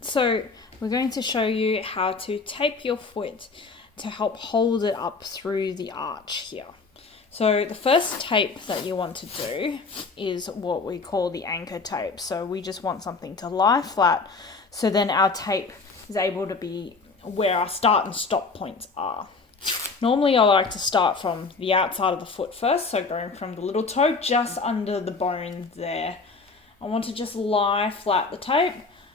so we're going to show you how to tape your foot to help hold it up through the arch here. So the first tape that you want to do is what we call the anchor tape. So we just want something to lie flat, so then our tape is able to be where our start and stop points are. Normally I like to start from the outside of the foot first, so going from the little toe just under the bone there. I want to just lie flat the tape,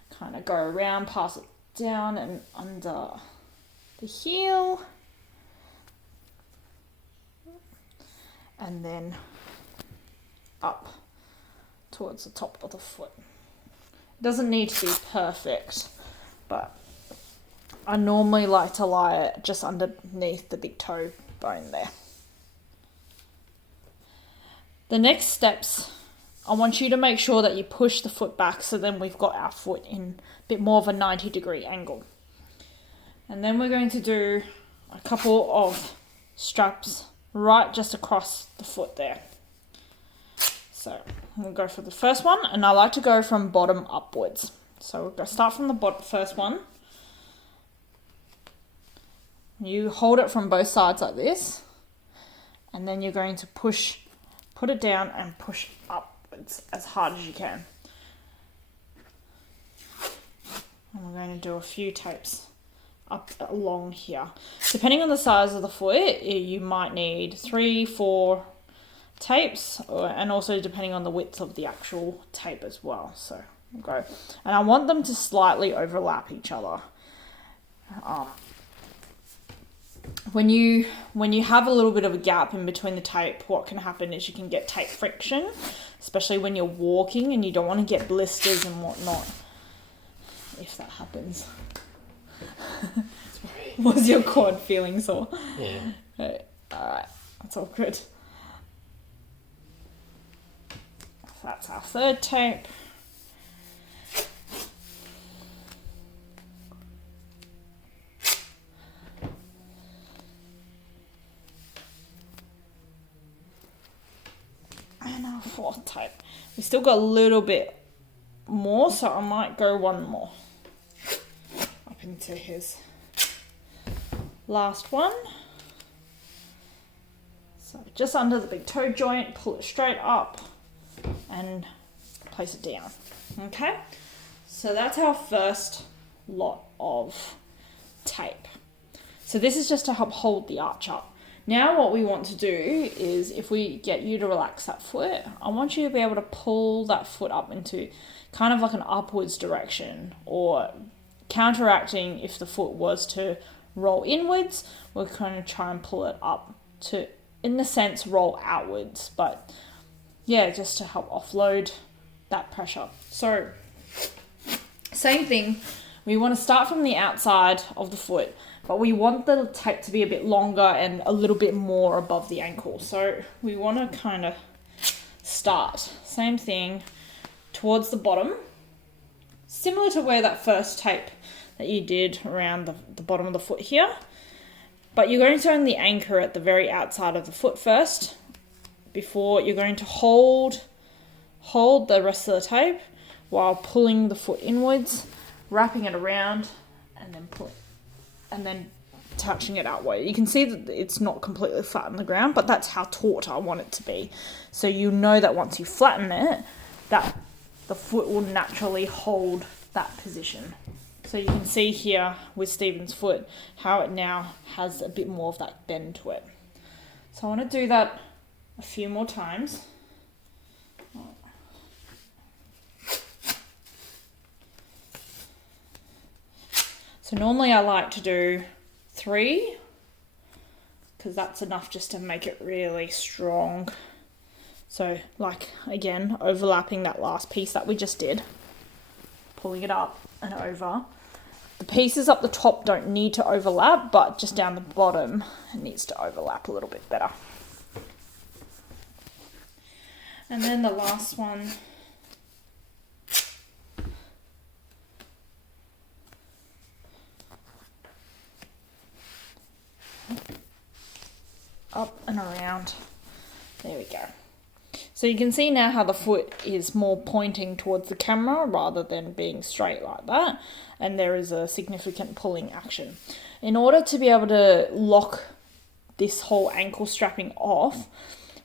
kind of go around, pass it down and under the heel, and then up towards the top of the foot. It doesn't need to be perfect, but I normally like to lie it just underneath the big toe bone there. The next steps, I want you to make sure that you push the foot back, so then we've got our foot in a bit more of a 90-degree angle. And then we're going to do a couple of straps right just across the foot there. So we'll go for the first one, and I like to go from bottom upwards. So we're going to start from the first one. You hold it from both sides like this, and then you're going to put it down and push upwards as hard as you can. And we're going to do a few tapes up along here. Depending on the size of the foot, you might need 3-4 tapes, and also depending on the width of the actual tape as well. So we'll go, and I want them to slightly overlap each other. When you have a little bit of a gap in between the tape, what can happen is you can get tape friction, especially when you're walking, and you don't want to get blisters and whatnot if that happens. Was your quad feeling sore? Yeah. Okay. Alright, that's all good. That's our third tape. And our fourth tape. We still got a little bit more, so I might go one more up into his last one. So just under the big toe joint, pull it straight up and place it down. Okay, so that's our first lot of tape. So this is just to help hold the arch up. Now what we want to do is, if we get you to relax that foot, I want you to be able to pull that foot up into kind of like an upwards direction, or counteracting if the foot was to roll inwards, we're going to try and pull it up to, in a sense, roll outwards. But yeah, just to help offload that pressure. So same thing, we want to start from the outside of the foot, but we want the tape to be a bit longer and a little bit more above the ankle. So we want to kind of start, same thing, towards the bottom, similar to where that first tape that you did around the bottom of the foot here. But you're going to only anchor at the very outside of the foot first, before you're going to hold the rest of the tape while pulling the foot inwards, wrapping it around, and then pulling, and then touching it outward. You can see that it's not completely flat on the ground, but that's how taut I want it to be. So you know that once you flatten it, that the foot will naturally hold that position. So you can see here with Stephen's foot how it now has a bit more of that bend to it. So I want to do that a few more times. So normally I like to do 3, because that's enough just to make it really strong. So like, again, overlapping that last piece that we just did, pulling it up and over. The pieces up the top don't need to overlap, but just down the bottom it needs to overlap a little bit better. And then the last one, up and around. There we go. So you can see now how the foot is more pointing towards the camera rather than being straight like that. And there is a significant pulling action. In order to be able to lock this whole ankle strapping off,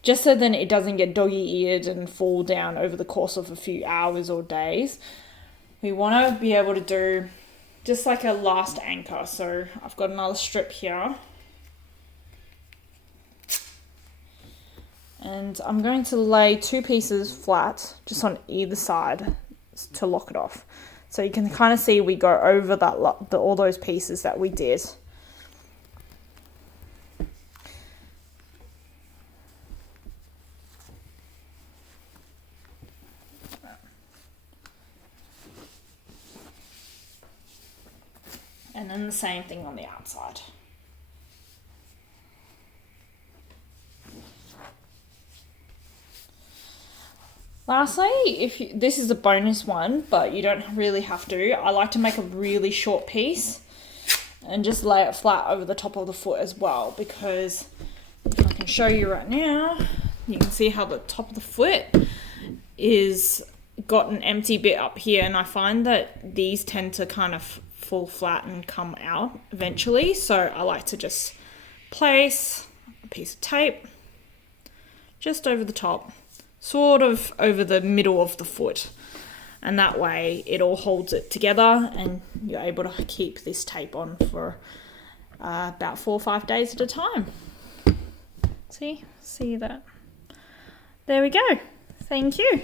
just so then it doesn't get doggy-eared and fall down over the course of a few hours or days, we want to be able to do just like a last anchor. So I've got another strip here. And I'm going to lay 2 pieces flat just on either side to lock it off. So you can kind of see we go over that all those pieces that we did. And then the same thing on the outside. Lastly, this is a bonus one, but you don't really have to. I like to make a really short piece and just lay it flat over the top of the foot as well, because if I can show you right now, you can see how the top of the foot is got an empty bit up here, and I find that these tend to kind of fall flat and come out eventually. So I like to just place a piece of tape just over the top, sort of over the middle of the foot, and that way it all holds it together and you're able to keep this tape on for about 4 or 5 days at a time. See that? There we go. Thank you.